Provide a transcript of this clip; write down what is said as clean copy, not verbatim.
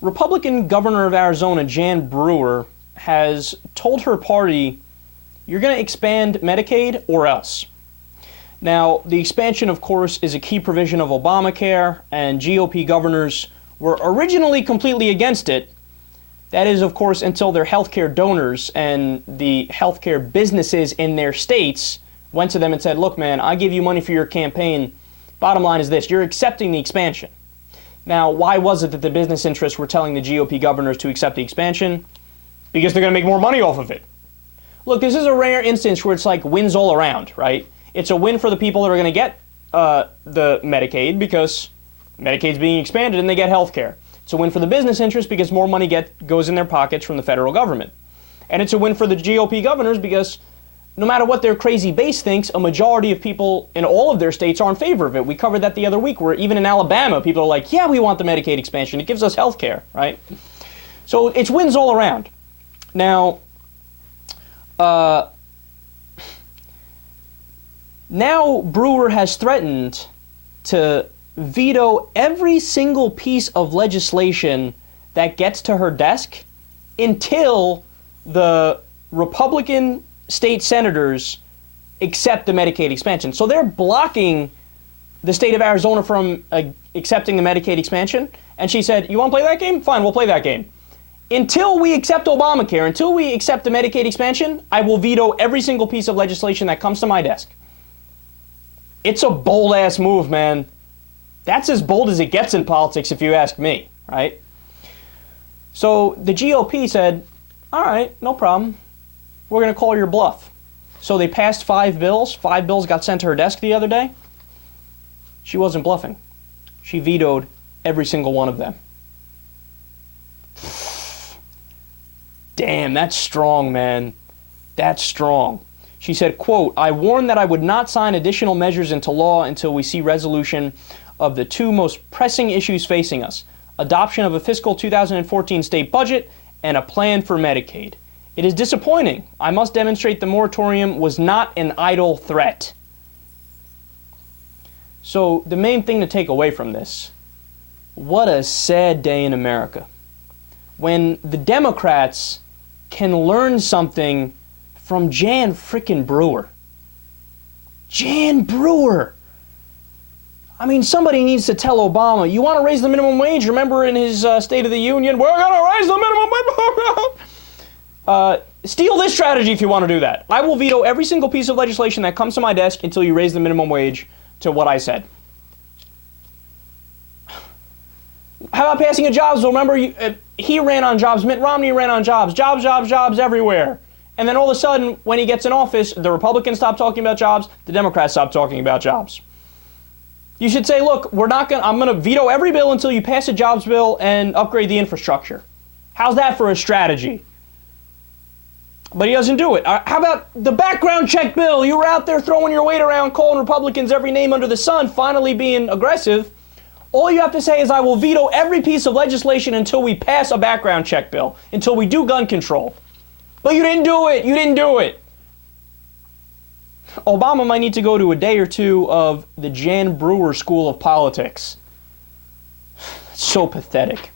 Republican governor of Arizona, Jan Brewer, has told her party, you're going to expand Medicaid or else. Now, the expansion, of course, is a key provision of Obamacare, and GOP governors were originally completely against it. That is, of course, until their healthcare donors and the healthcare businesses in their states went to them and said, look, man, I give you money for your campaign. Bottom line is this, you're accepting the expansion. Now, why was it that the business interests were telling the GOP governors to accept the expansion? Because they're going to make more money off of it. Look, this is a rare instance where it's like wins all around, right? It's a win for the people that are going to get the Medicaid because Medicaid's being expanded and they get health care. It's a win for the business interest because more money goes in their pockets from the federal government. And it's a win for the GOP governors because no matter what their crazy base thinks, a majority of people in all of their states are in favor of it. We covered that the other week where even in Alabama, people are like, yeah, we want the Medicaid expansion. It gives us health care, right? So it's wins all around. Now, now Brewer has threatened to veto every single piece of legislation that gets to her desk until the Republican state senators accept the Medicaid expansion. So they're blocking the state of Arizona from accepting the Medicaid expansion. And she said, you want to play that game? Fine, we'll play that game. Until we accept Obamacare, until we accept the Medicaid expansion, I will veto every single piece of legislation that comes to my desk. It's a bold-ass move, man. That's as bold as it gets in politics, if you ask me, right? So the GOP said, all right, no problem. We're going to call your bluff. So they passed 5 bills. 5 bills got sent to her desk the other day. She wasn't bluffing. She vetoed every single one of them. Damn, that's strong, man. That's strong. She said, quote, I warned that I would not sign additional measures into law until we see resolution of the 2 most pressing issues facing us, adoption of a fiscal 2014 state budget and a plan for Medicaid. It is disappointing. I must demonstrate the moratorium was not an idle threat. So the main thing to take away from this, what a sad day in America. When the Democrats can learn something from Jan frickin' Brewer. Jan Brewer! I mean, somebody needs to tell Obama, you want to raise the minimum wage? Remember in his State of the Union, we're going to raise the minimum wage. Steal this strategy if you want to do that. I will veto every single piece of legislation that comes to my desk until you raise the minimum wage to what I said. How about passing a jobs bill? Remember, he ran on jobs. Mitt Romney ran on jobs. Jobs, jobs, jobs everywhere. And then all of a sudden, when he gets in office, the Republicans stop talking about jobs, the Democrats stop talking about jobs. You should say, look, I'm going to veto every bill until you pass a jobs bill and upgrade the infrastructure. How's that for a strategy? But he doesn't do it. How about the background check bill? You were out there throwing your weight around, calling Republicans every name under the sun, finally being aggressive. All you have to say is, I will veto every piece of legislation until we pass a background check bill, until we do gun control. But you didn't do it. You didn't do it. Obama might need to go to a day or 2 of the Jan Brewer School of Politics. It's so pathetic.